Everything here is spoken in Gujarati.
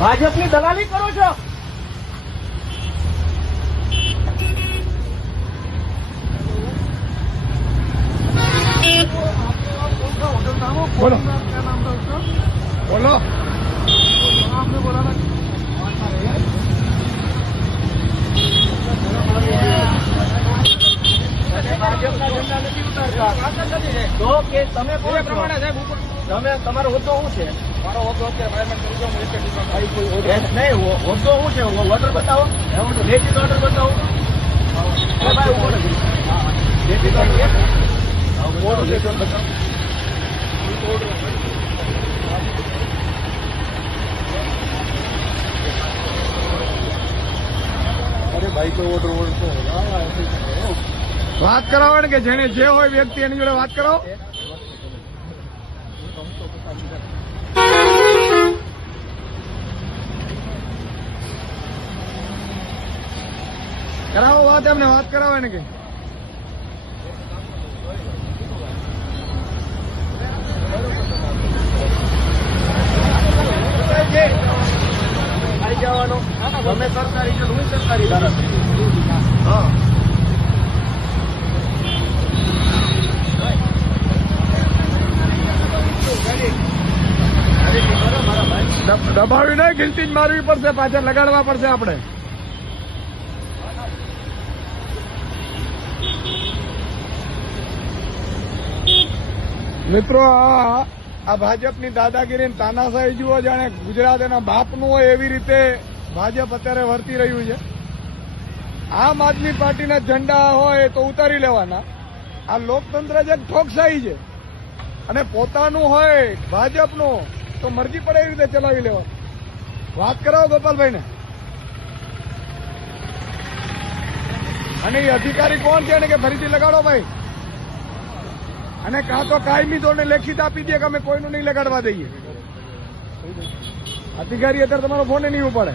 ભાજપની દલાલી કરો છો. बोलो बोलो आपने बोला ना ભાજપના ઝંડા નથી ઉતારતા. તો કે તમે કોણ પ્રમાણે સાહેબ તમે તમારો હોદ્દો શું છે? મારો હોદ્દો અત્યારે નહીં, હોદ્દો શું છે? ઓર્ડર બતાવો. લેખિત ઓર્ડર બતાવો. લેખિત ઓર્ડર બતાવો. અરે ભાઈ તો ઓર્ડર વાત કરાવો ને કે જેને જે હોય વ્યક્તિ એની જોડે વાત કરાવો. કરાવો વાત, એમને વાત કરાવો ને કે આવી જવાનો. તમે સરકારી છો, હું સરકારી ધારાસભ્ય. હા, દબાવી નહીં, ગિલતી જ મારવી પડશે, પાછળ લગાડવા પડશે આપણે. મિત્રો આ ભાજપની દાદાગીરી તાનાશાહી જુઓ, જાણે ગુજરાત એના બાપનું હોય એવી રીતે ભાજપ અત્યારે વર્તી રહ્યું છે. આમ આદમી પાર્ટીના ઝંડા હોય તો ઉતારી લેવાના. આ લોકતંત્ર છે, ઠોકશાહી છે, અને પોતાનું હોય ભાજપનું તો મરજી પડે એવી રીતે ચલાવી લેવાનું. વાત કરાવો ગોપાલભાઈને. અને એ અધિકારી કોણ છે કે ફરીથી લગાડો ભાઈ, અને કાં તો કાયમી ધોરણે લેખિત આપી દે કે અમે કોઈનું નહીં લગાડવા દઈએ. અધિકારી અત્યારે તમારો ફોન નહીં ઉપાડે.